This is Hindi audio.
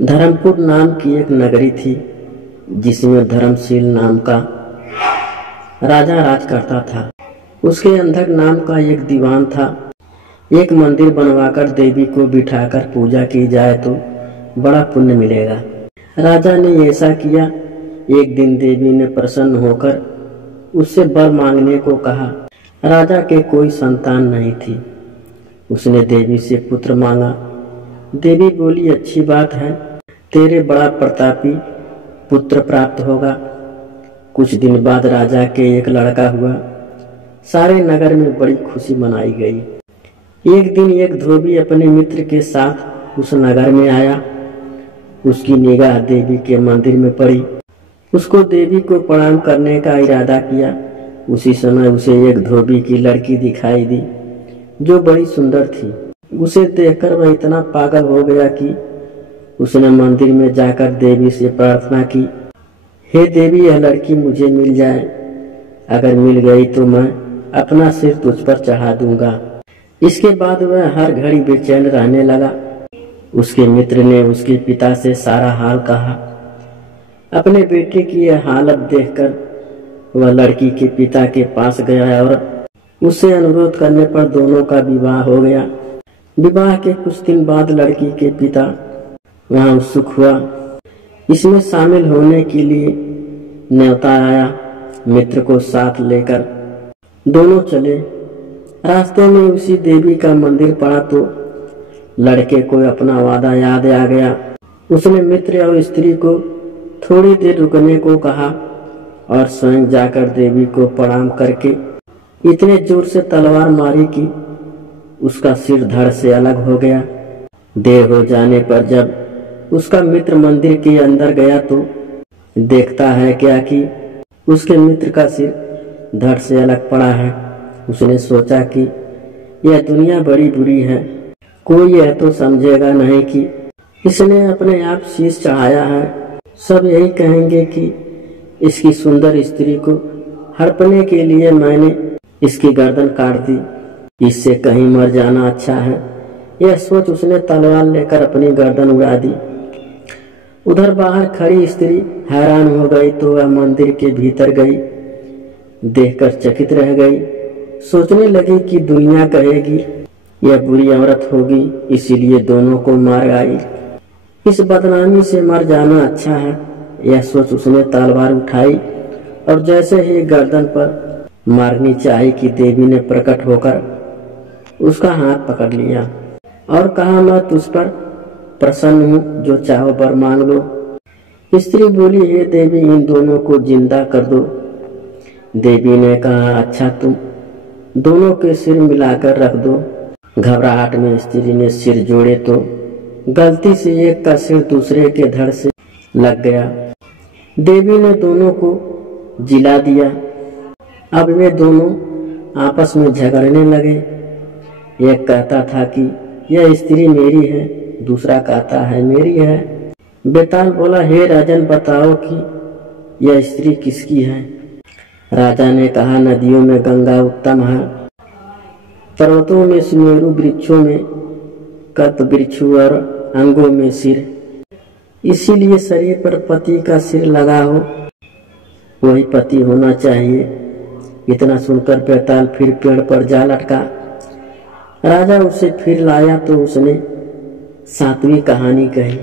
धर्मपुर नाम की एक नगरी थी जिसमें धर्मशील नाम का राजा राज करता था। उसके अंधक नाम का एक दीवान था। एक मंदिर बनवाकर देवी को बिठाकर पूजा की जाए तो बड़ा पुण्य मिलेगा। राजा ने ऐसा किया। एक दिन देवी ने प्रसन्न होकर उससे वर मांगने को कहा। राजा के कोई संतान नहीं थी। उसने देवी से पुत्र मांगा। देवी बोली, अच्छी बात है, तेरे बड़ा प्रतापी पुत्र प्राप्त होगा। कुछ दिन बाद राजा के एक लड़का हुआ। सारे नगर में बड़ी खुशी मनाई गई। एक दिन एक धोबी अपने मित्र के साथ उस नगर में आया। उसकी निगाह देवी के मंदिर में पड़ी। उसको देवी को प्रणाम करने का इरादा किया। उसी समय उसे एक धोबी की लड़की दिखाई दी जो बड़ी सुंदर थी। उसे देखकर वह इतना पागल हो गया कि उसने मंदिर में जाकर देवी से प्रार्थना की, हे देवी, यह लड़की मुझे मिल जाए। अगर मिल गई तो मैं अपना सिर तुझ पर चढ़ा दूंगा। इसके बाद वह हर घड़ी बेचैन रहने लगा। उसके मित्र ने उसके पिता से सारा हाल कहा। अपने बेटे की यह हालत देखकर वह लड़की के पिता के पास गया और उससे अनुरोध करने पर दोनों का विवाह हो गया। विवाह के कुछ दिन बाद लड़की के पिता वहां उत्सुक हुआ। इसमें शामिल होने के लिए न्योता आया। मित्र को साथ लेकर दोनों चले। रास्ते में उसी देवी का मंदिर पड़ा तो लड़के को अपना वादा याद आ गया। उसने मित्र और स्त्री को थोड़ी देर रुकने को कहा और स्वयं जाकर देवी को प्रणाम करके इतने जोर से तलवार मारी कि उसका सिर धड़ से अलग हो गया। देर हो जाने पर जब उसका मित्र मंदिर के अंदर गया तो देखता है क्या कि उसके मित्र का सिर धड़ से अलग पड़ा है। उसने सोचा कि यह दुनिया बड़ी बुरी है, कोई यह तो समझेगा नहीं कि इसने अपने आप शीश चढ़ाया है। सब यही कहेंगे कि इसकी सुंदर स्त्री को हड़पने के लिए मैंने इसकी गर्दन काट दी। इससे कहीं मर जाना अच्छा है। यह सोच उसने तलवार लेकर अपनी गर्दन उड़ा दी। उधर बाहर खड़ी स्त्री हैरान हो गई तो वह मंदिर के भीतर गई। देखकर चकित रह गई। सोचने लगी कि दुनिया कहेगी यह बुरी औरत होगी, इसीलिए दोनों को मार आई। इस बदनामी से मर जाना अच्छा है। यह सोच उसने तलवार उठाई और जैसे ही गर्दन पर मारनी चाही कि देवी ने प्रकट होकर उसका हाथ पकड़ लिया और कहा, मैं तुझ पर प्रसन्न हूँ, जो चाहो वर मांग लो। स्त्री बोली, हे देवी, इन दोनों को जिंदा कर दो। देवी ने कहा, अच्छा, तुम दोनों के सिर मिलाकर रख दो। घबराहट में स्त्री ने सिर जोड़े तो गलती से एक का सिर दूसरे के धड़ से लग गया। देवी ने दोनों को जिला दिया। अब वे दोनों आपस में झगड़ने लगे। एक कहता था कि यह स्त्री मेरी है, दूसरा कहता है मेरी है। बेताल बोला, हे राजन, बताओ कि यह स्त्री किसकी है। राजा ने कहा, नदियों में गंगा उत्तम है, पर्वतों में सुमेरु, वृक्षों में कल्प वृक्ष और अंगों में सिर। इसीलिए शरीर पर पति का सिर लगा हो वही पति होना चाहिए। इतना सुनकर बेताल फिर पेड़ पर जा लटका। राजा उसे फिर लाया तो उसने सातवीं कहानी कही।